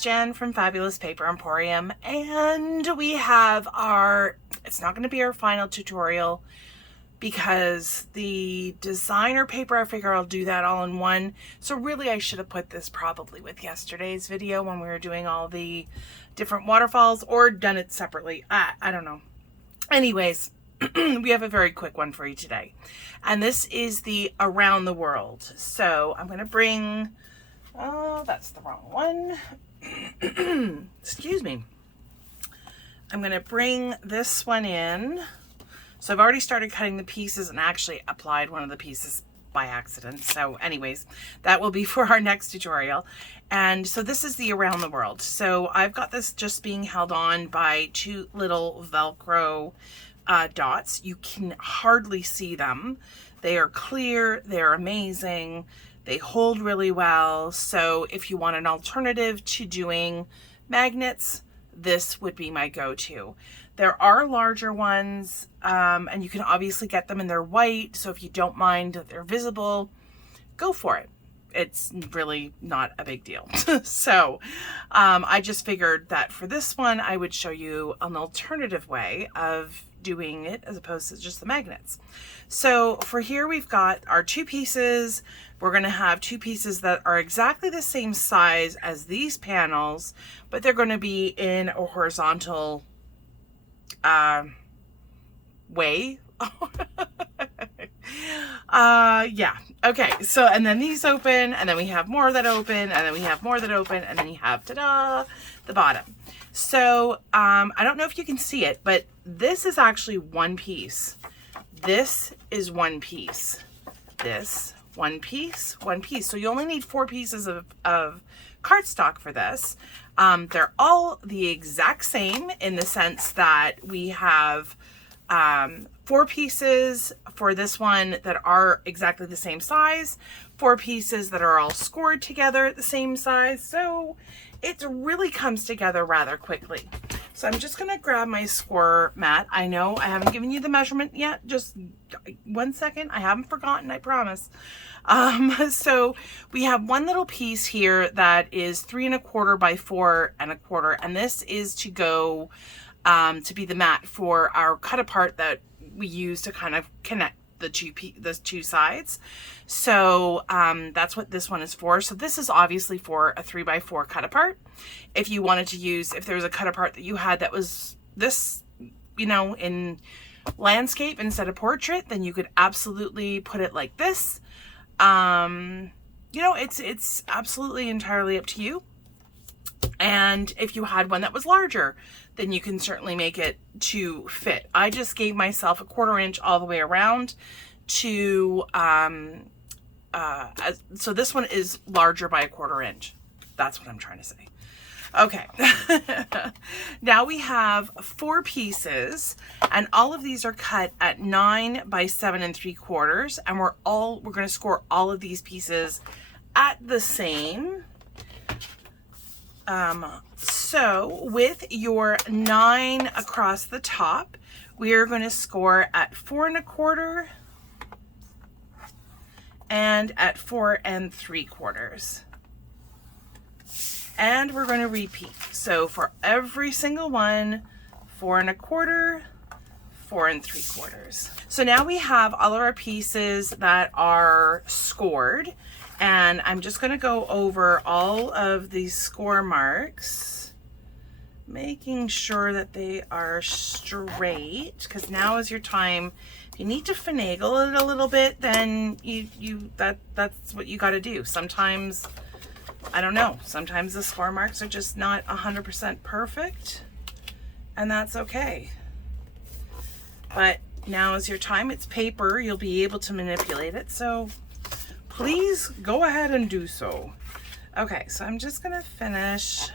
it's Jen from Fabbulous Paper Emporium, and we have it's not going to be our final tutorial because the designer paper, I figure I'll do that all in one. So really I should have put this probably with yesterday's video when we were doing all the different waterfalls, or done it separately. I don't know. Anyways, we have a very quick one for you today. And this is the Around the World. So I'm going to bring, oh, that's the wrong one. Excuse me. I'm going to bring this one in. So I've already started cutting the pieces and actually applied one of the pieces by accident. So anyways, that will be for our next tutorial. And so this is the Around the World. So I've got this just being held on by two little Velcro dots. You can hardly see them. They are clear, they're amazing, they hold really well. So if you want an alternative to doing magnets, this would be my go-to. There are larger ones, and you can obviously get them in their white, so if you don't mind that they're visible, go for it. It's really not a big deal. So I just figured that for this one, I would show you an alternative way of doing it as opposed to just the magnets. So for here, we've got our two pieces. We're going to have two pieces that are exactly the same size as these panels, but they're going to be in a horizontal way. Yeah. Okay. So, and then these open, and then we have more that open, and then we have more that open, and then you have, ta-da, the bottom. So, I don't know if you can see it, but this is actually one piece. This is one piece. This, one piece, one piece. So you only need 4 pieces of cardstock for this. They're all the exact same in the sense that we have 4 pieces for this one that are exactly the same size, 4 pieces that are all scored together at the same size. So it really comes together rather quickly. So I'm just going to grab my score mat. I know I haven't given you the measurement yet. Just 1 second. I haven't forgotten, I promise. So we have one little piece here that is 3 1/4 by 4 1/4. And this is to go to be the mat for our cut apart that we use to kind of connect the two sides. So that's what this one is for. So this is obviously for a 3 by 4 cut apart. If you wanted to use, if there was a cut apart that you had that was this, you know, in landscape instead of portrait, then you could absolutely put it like this. You know, it's absolutely entirely up to you. And if you had one that was larger, then you can certainly make it to fit. I just gave myself a 1/4 inch all the way around to, so this one is larger by a 1/4 inch. That's what I'm trying to say. Okay. Now we have 4 pieces, and all of these are cut at 9 by 7 3/4, and we're going to score all of these pieces at the same. So with your 9 across the top, we are going to score at 4 1/4 and at 4 3/4. And we're going to repeat. So for every single one, 4 1/4, 4 3/4. So now we have all of our pieces that are scored. And I'm just going to go over all of these score marks, making sure that they are straight, because now is your time. If you need to finagle it a little bit, then that's what you got to do. Sometimes, I don't know, sometimes the score marks are just not 100% perfect, and that's okay. But now is your time. It's paper. You'll be able to manipulate it. So please go ahead and do so. Okay, so I'm just going to finish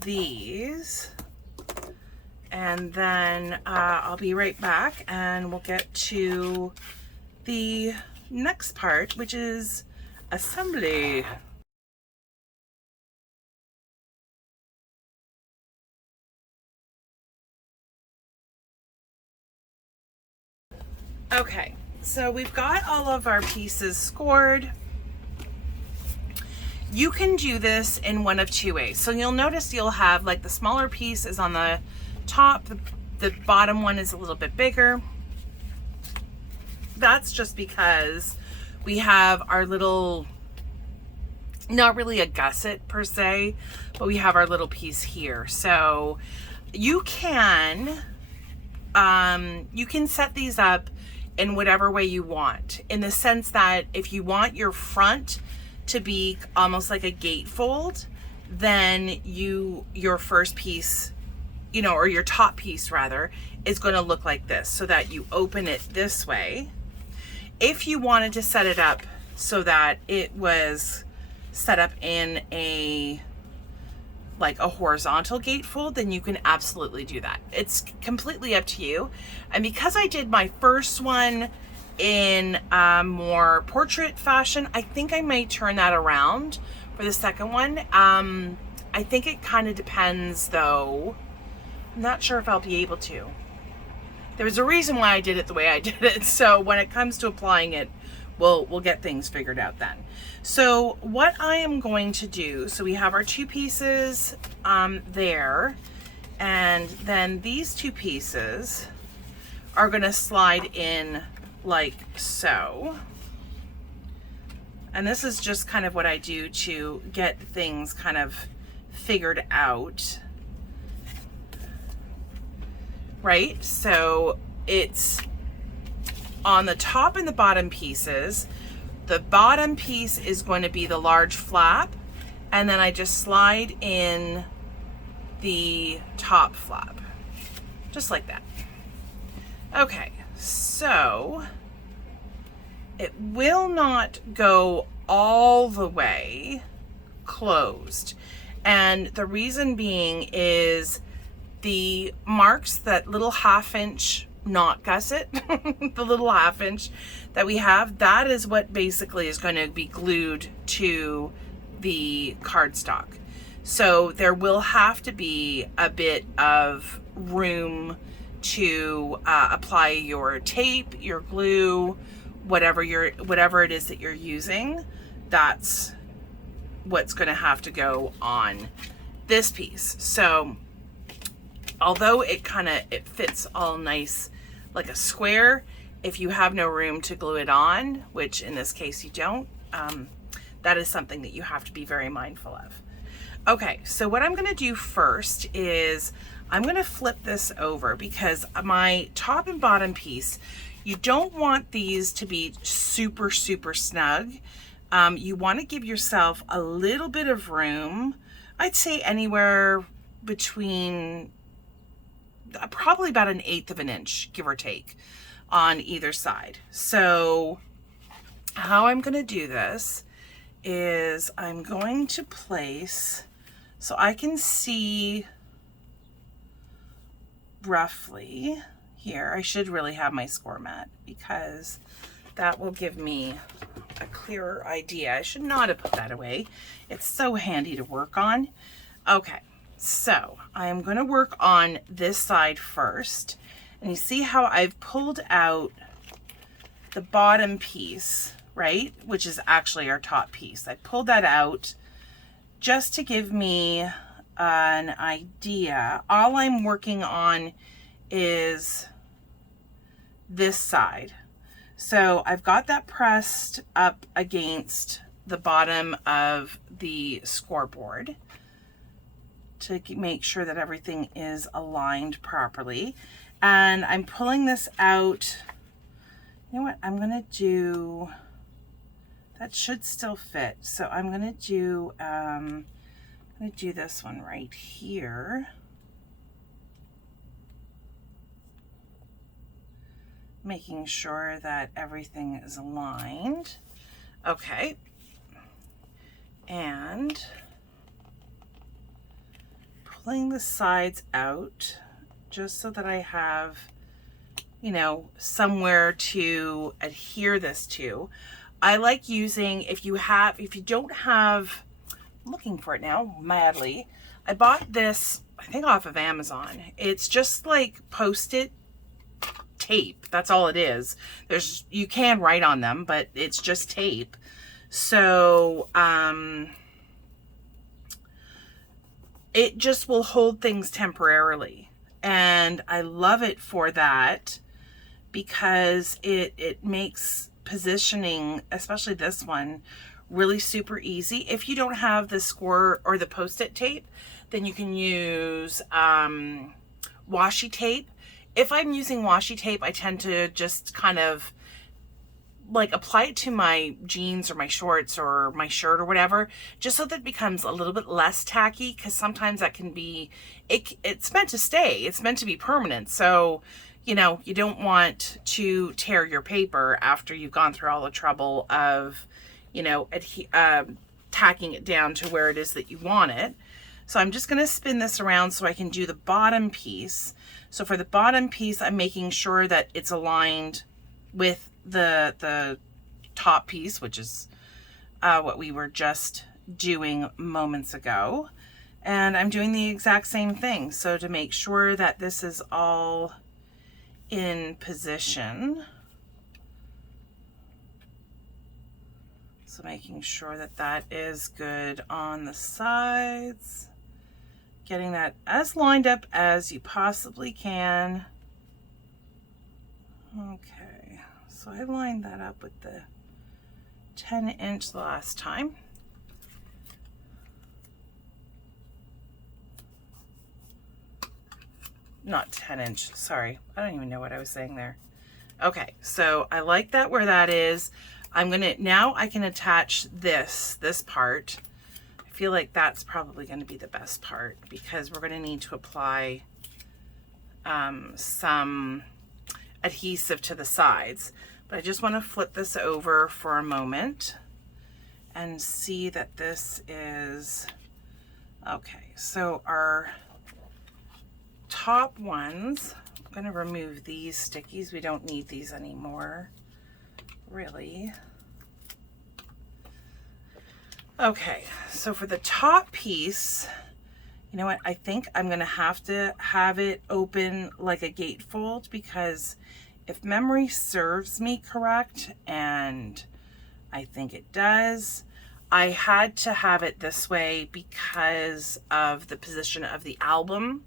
these, and then I'll be right back and we'll get to the next part, which is assembly. Okay, so we've got all of our pieces scored, You can do this in one of two ways. So you'll notice you'll have like the smaller piece is on the top, the bottom one is a little bit bigger. That's just because we have our little, not really a gusset per se, but we have our little piece here. So you can set these up in whatever way you want, in the sense that if you want your front to be almost like a gatefold, then your first piece, you know, or your top piece rather, is going to look like this, so that you open it this way. If you wanted to set it up so that it was set up in like a horizontal gatefold, then you can absolutely do that. It's completely up to you. And because I did my first one in a more portrait fashion, I think I may turn that around for the second one. I think it kind of depends though. I'm not sure if I'll be able to. There was a reason why I did it the way I did it. So when it comes to applying it, we'll get things figured out then. So what I am going to do, so we have our two pieces there, and then these two pieces are going to slide in like so. And this is just kind of what I do to get things kind of figured out. Right? So it's on the top and the bottom pieces. The bottom piece is going to be the large flap, and then I just slide in the top flap, just like that. Okay, so it will not go all the way closed. And the reason being is the marks, that little 1/2 inch not gusset, the little 1/2 inch that we have, that is what basically is going to be glued to the cardstock. So there will have to be a bit of room to apply your tape, your glue, whatever it is that you're using. That's what's going to have to go on this piece. So although it fits all nice like a square, if you have no room to glue it on, which in this case you don't, that is something that you have to be very mindful of. Okay, so what I'm going to do first is I'm going to flip this over, because my top and bottom piece, you don't want these to be super, super snug. You want to give yourself a little bit of room. I'd say anywhere between probably about 1/8 of an inch, give or take, on either side. So how I'm going to do this is I'm going to place, so I can see roughly here. I should really have my score mat, because that will give me a clearer idea. I should not have put that away. It's so handy to work on. Okay, so I am going to work on this side first. And you see how I've pulled out the bottom piece, right? Which is actually our top piece. I pulled that out just to give me an idea. All I'm working on is this side. So I've got that pressed up against the bottom of the scoreboard to make sure that everything is aligned properly. And I'm pulling this out. You know what I'm gonna do? That should still fit. So I'm gonna do this one right here. Making sure that everything is aligned. Okay. And pulling the sides out just so that I have, you know, somewhere to adhere this to. I like using, if you don't have, I'm looking for it now madly. I bought this, I think off of Amazon. It's just like Post-it tape. That's all it is. You can write on them, but it's just tape. So it just will hold things temporarily. And I love it for that because it makes positioning, especially this one, really super easy. If you don't have the score or the post-it tape, then you can use washi tape. If I'm using washi tape, I tend to just kind of like apply it to my jeans or my shorts or my shirt or whatever, just so that it becomes a little bit less tacky, because sometimes that can be, it's meant to stay, it's meant to be permanent. So, you know, you don't want to tear your paper after you've gone through all the trouble of, you know, tacking it down to where it is that you want it. So I'm just going to spin this around so I can do the bottom piece. So for the bottom piece, I'm making sure that it's aligned with the top piece, which is what we were just doing moments ago. And I'm doing the exact same thing. So to make sure that this is all in position. So making sure that that is good on the sides. Getting that as lined up as you possibly can. Okay, so I lined that up with the 10-inch the last time. Not 10-inch, sorry. I don't even know what I was saying there. Okay, so I like that where that is. Now I can attach this part. I feel like that's probably gonna be the best part because we're gonna need to apply some adhesive to the sides. But I just wanna flip this over for a moment and see that this is, okay, so our top ones, I'm gonna remove these stickies. We don't need these anymore, really. Okay, so for the top piece, you know what? I think I'm gonna have to have it open like a gatefold because if memory serves me correct, and I think it does, I had to have it this way because of the position of the album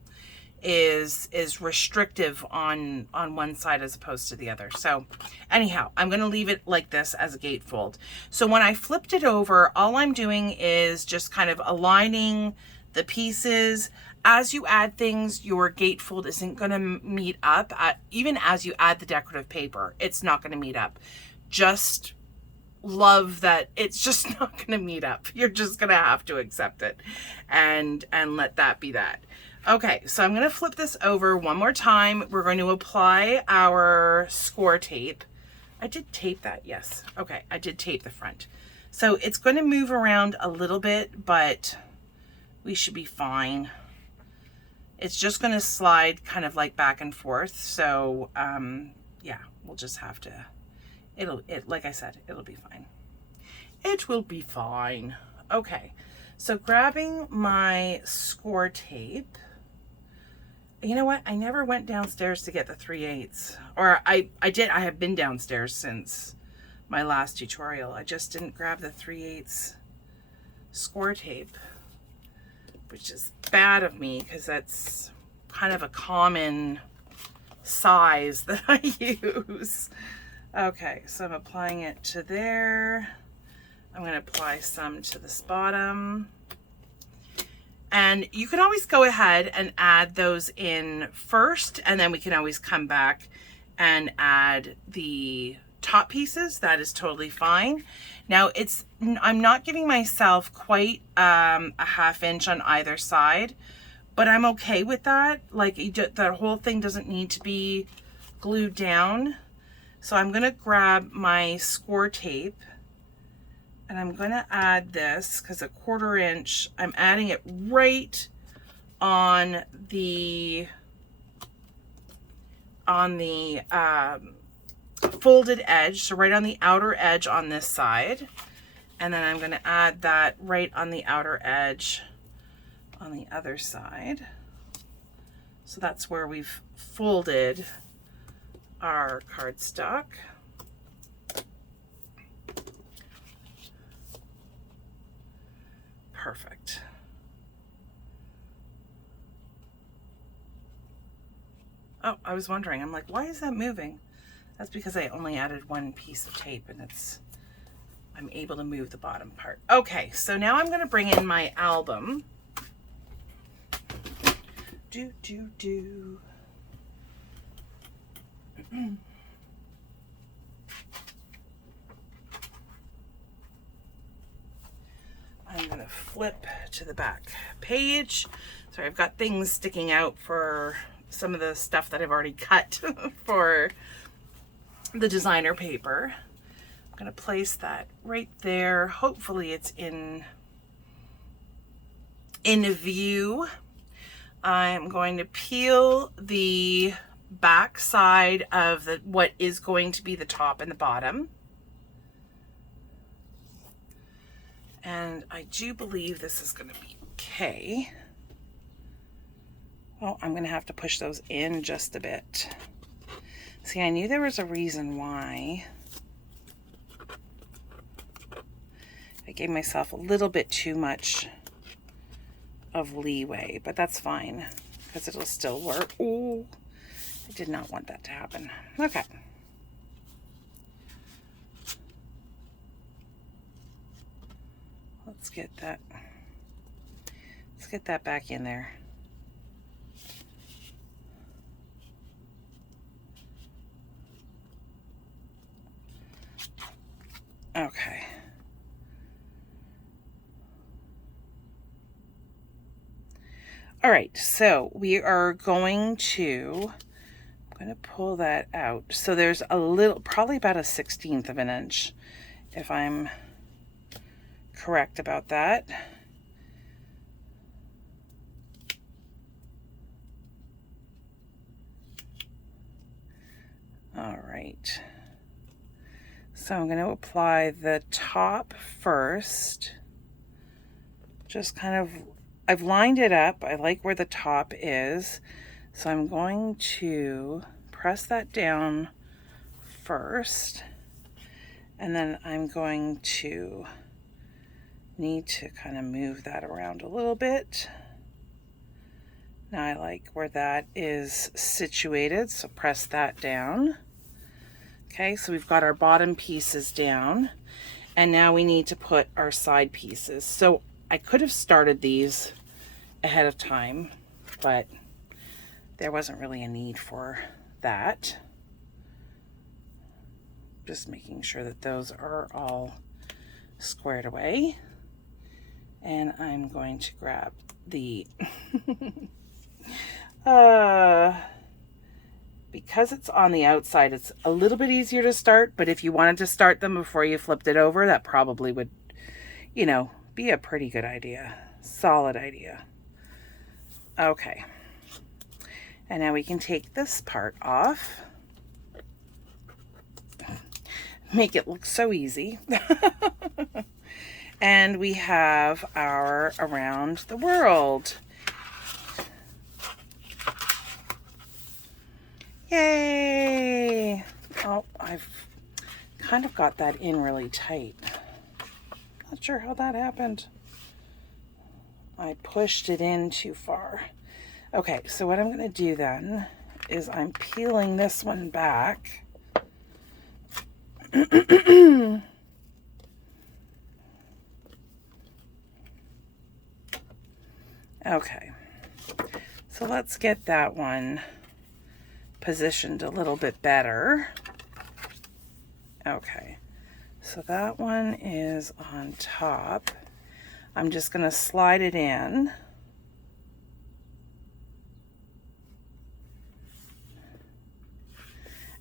is restrictive on one side as opposed to the other. So anyhow, I'm going to leave it like this as a gatefold. So when I flipped it over, all I'm doing is just kind of aligning the pieces. As you add things, your gatefold isn't going to meet up. Even as you add the decorative paper, it's not going to meet up. Just love that it's just not going to meet up. You're just going to have to accept it and let that be that. Okay, so I'm going to flip this over one more time. We're going to apply our score tape. I did tape that, yes. Okay, I did tape the front. So it's going to move around a little bit, but we should be fine. It's just going to slide kind of like back and forth. So yeah, we'll just have to, like I said, it'll be fine. It will be fine. Okay, so grabbing my score tape. You know what? I never went downstairs to get the 3/8. Or I have been downstairs since my last tutorial. I just didn't grab the 3/8 score tape, which is bad of me because that's kind of a common size that I use. Okay, so I'm applying it to there. I'm going to apply some to this bottom. And you can always go ahead and add those in first, and then we can always come back and add the top pieces. That is totally fine. Now I'm not giving myself quite a 1/2 inch on either side, but I'm okay with that. Like the whole thing doesn't need to be glued down. So I'm gonna grab my score tape and I'm gonna add this because a 1/4 inch, I'm adding it right on the folded edge, so right on the outer edge on this side. And then I'm gonna add that right on the outer edge on the other side. So that's where we've folded our cardstock. Perfect. Oh, I was wondering. I'm like, why is that moving? That's because I only added one piece of tape and I'm able to move the bottom part. Okay, so now I'm gonna bring in my album. I'm gonna flip to the back page. Sorry, I've got things sticking out for some of the stuff that I've already cut for the designer paper. I'm gonna place that right there. Hopefully it's in view. I'm going to peel the back side of what is going to be the top and the bottom. And I do believe this is going to be okay. Well, I'm going to have to push those in just a bit. See, I knew there was a reason why. I gave myself a little bit too much of leeway, but that's fine because it'll still work. Oh, I did not want that to happen. Okay. Let's get that back in there. Okay. All right, so we are going to, I'm going to pull that out. So there's a little, probably about a 1/16 of an inch, if I'm correct about that. All right. So I'm going to apply the top first. Just kind of, I've lined it up. I like where the top is. So I'm going to press that down first. And then I'm going to need to kind of move that around a little bit. Now I like where that is situated, so press that down. Okay, so we've got our bottom pieces down, and now we need to put our side pieces. So I could have started these ahead of time, but there wasn't really a need for that. Just making sure that those are all squared away. And I'm going to grab the because it's on the outside, it's a little bit easier to start, but if you wanted to start them before you flipped it over, that probably would, you know, be a pretty good idea. Solid idea. Okay. And now we can take this part off. Make it look so easy. And we have our around the world. Yay! Oh, I've kind of got that in really tight. Not sure how that happened. I pushed it in too far. Okay, so what I'm going to do then is I'm peeling this one back. Okay, so let's get that one positioned a little bit better. Okay, so that one is on top. I'm just going to slide it in.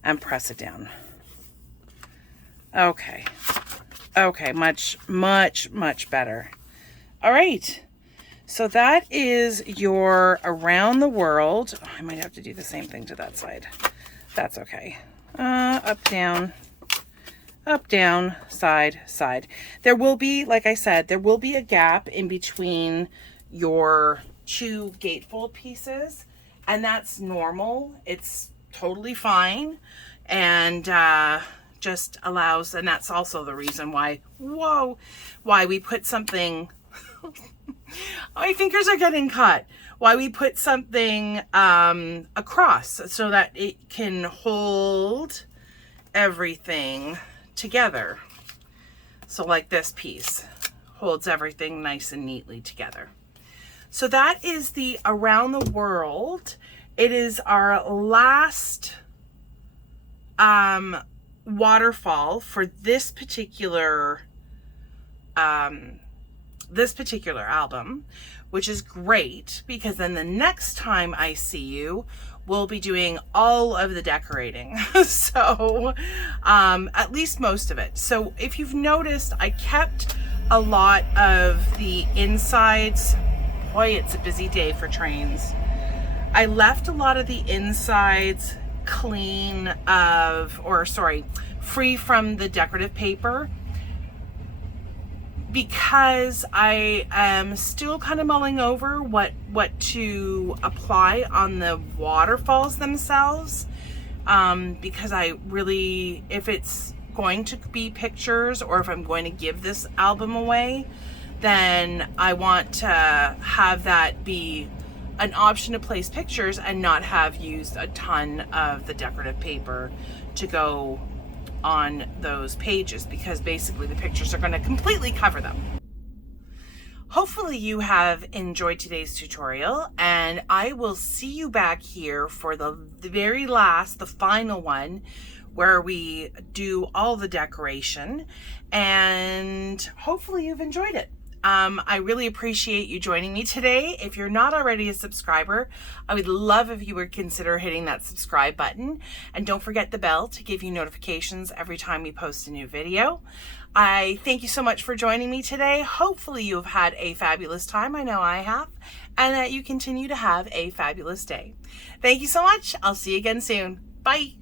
And press it down. Okay. Okay, much better. All right. So that is your around the world. Oh, I might have to do the same thing to that side. That's okay. Up, down, side, side. There will be, like I said, there will be a gap in between your two gatefold pieces, and that's normal. It's totally fine, and just allows, and that's also the reason why, why we put something, my fingers are getting cut. why we put something across so that it can hold everything together. So like this piece holds everything nice and neatly together. So that is the Around the World. It is our last waterfall for this particular album, which is great because then the next time I see you, we'll be doing all of the decorating. So at least most of it. So if you've noticed, I kept a lot of the insides. Boy, it's a busy day for trains. I left a lot of the insides clean free from the decorative paper, because I am still kind of mulling over what to apply on the waterfalls themselves, because I really, if it's going to be pictures or if I'm going to give this album away, then I want to have that be an option to place pictures and not have used a ton of the decorative paper to go on those pages, because basically the pictures are going to completely cover them. Hopefully you have enjoyed today's tutorial, and I will see you back here for the very last, the final one, where we do all the decoration, and hopefully you've enjoyed it. I really appreciate you joining me today. If you're not already a subscriber, I would love if you would consider hitting that subscribe button, and don't forget the bell to give you notifications every time we post a new video. I thank you so much for joining me today. Hopefully you've had a fabulous time. I know I have, and that you continue to have a fabulous day. Thank you so much. I'll see you again soon. Bye.